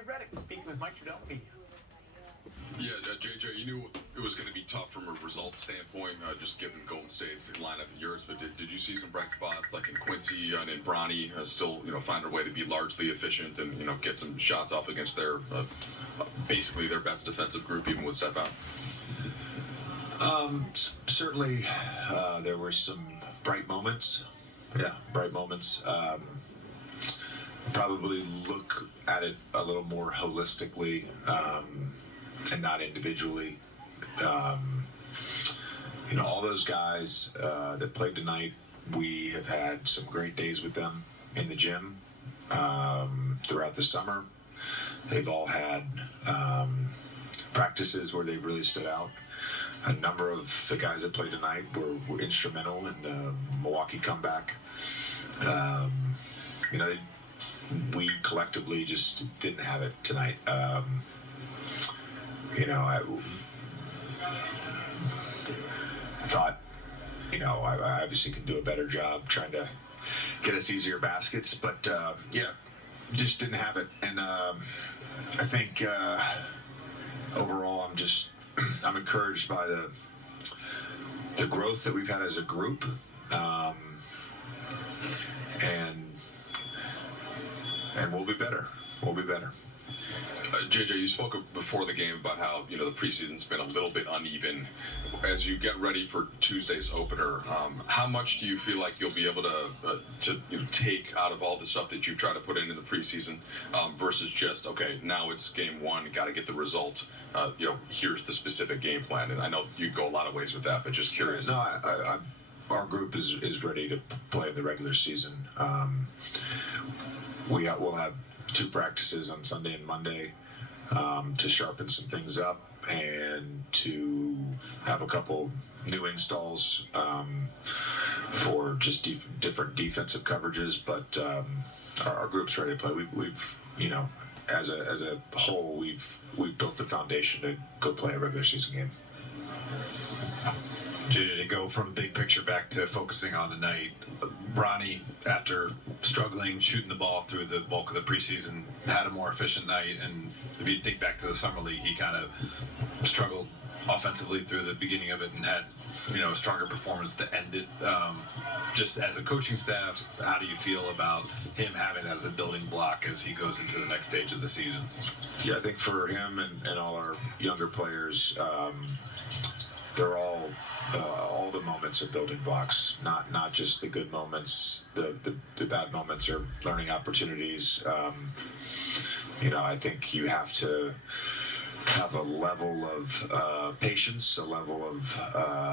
Redick speaking with Mike Trudell Media. Yeah, JJ, you knew it was going to be tough from a results standpoint, just given Golden State's lineup and yours. But did you see some bright spots like in Quincy and in Bronny still find a way to be largely efficient and get some shots off against their basically their best defensive group even with Steph out? Certainly, there were some bright moments. Yeah, bright moments. Probably look at it a little more holistically and not individually. All those guys that played tonight, we have had some great days with them in the gym throughout the summer. They've all had practices where they've really stood out. A number of the guys that played tonight were instrumental in the Milwaukee comeback. We collectively just didn't have it tonight. I thought, I obviously can do a better job trying to get us easier baskets, but just didn't have it. And I think overall, I'm encouraged by the growth that we've had as a group, and we'll be better. We'll be better. JJ, you spoke before the game about how the preseason's been a little bit uneven. As you get ready for Tuesday's opener, how much do you feel like you'll be able to take out of all the stuff that you try to put in the preseason versus just now it's game one, got to get the result. Here's the specific game plan, and I know you go a lot of ways with that, but just curious. No, our group is ready to play in the regular season. We'll have 2 practices on Sunday and Monday to sharpen some things up and to have a couple new installs for just different defensive coverages. But our group's ready to play. We've as a whole, we've built the foundation to go play a regular season game. To go from big picture back to focusing on the night, Bronny, after struggling shooting the ball through the bulk of the preseason, had a more efficient night. And if you think back to the summer league, he kind of struggled offensively through the beginning of it and had a stronger performance to end it. Just as a coaching staff, how do you feel about him having that as a building block as he goes into the next stage of the season? Yeah, I think for him and all our younger players, they're all the moments are building blocks, not just the good moments. The bad moments are learning opportunities. I think you have to have a level of patience, a level of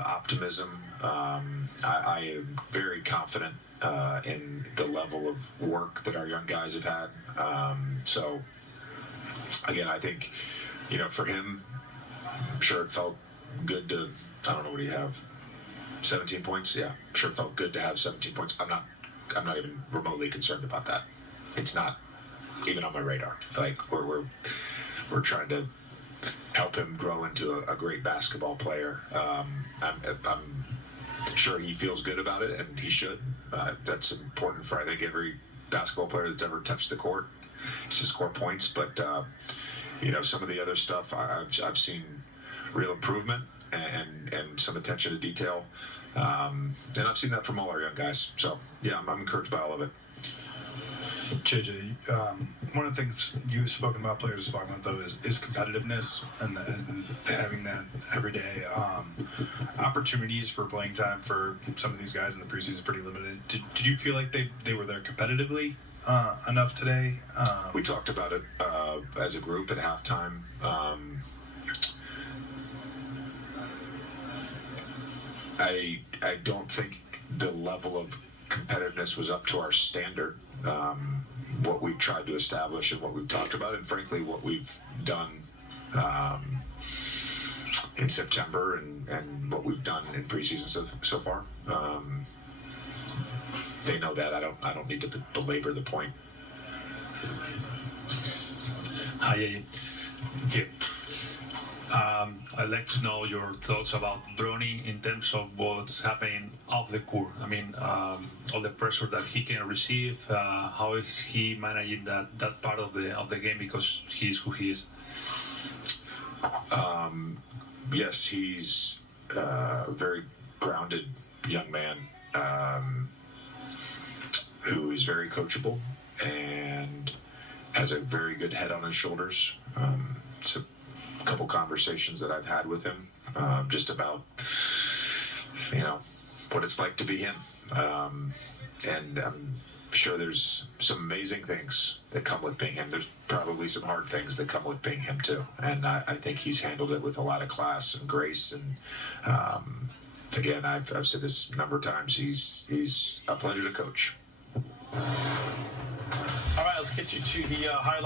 optimism. I am very confident in the level of work that our young guys have had. So again, I think for him, I'm sure it felt good to, I don't know, what do you have, 17 points? Yeah, I'm sure it felt good to have 17 points. I'm not even remotely concerned about that. It's not even on my radar. Like we're trying to help him grow into a great basketball player. I'm sure he feels good about it, and he should. That's important for, I think, every basketball player that's ever touched the court, is to score points. But some of the other stuff, I've seen real improvement and some attention to detail, and I've seen that from all our young guys. So yeah, I'm encouraged by all of it. JJ, one of the things you've spoken about, players have spoken about, though, is competitiveness and having that every day. Opportunities for playing time for some of these guys in the preseason is pretty limited. Did you feel like they were there competitively enough today? We talked about it as a group at halftime. I don't think the level of competitiveness was up to our standard. What we've tried to establish and what we've talked about, and frankly what we've done in September and what we've done in preseason so far. They know that. I don't need to belabor the point. Hi, I'd like to know your thoughts about Bronny in terms of what's happening off the court. I mean, all the pressure that he can receive. How is he managing that part of the game because he's who he is? Yes, he's a very grounded young man who is very coachable and has a very good head on his shoulders. It's a couple conversations that I've had with him just about, what it's like to be him. And I'm sure there's some amazing things that come with being him. There's probably some hard things that come with being him too. And I think he's handled it with a lot of class and grace. And again, I've said this a number of times. He's a pleasure to coach. All right, let's get you to the highlight.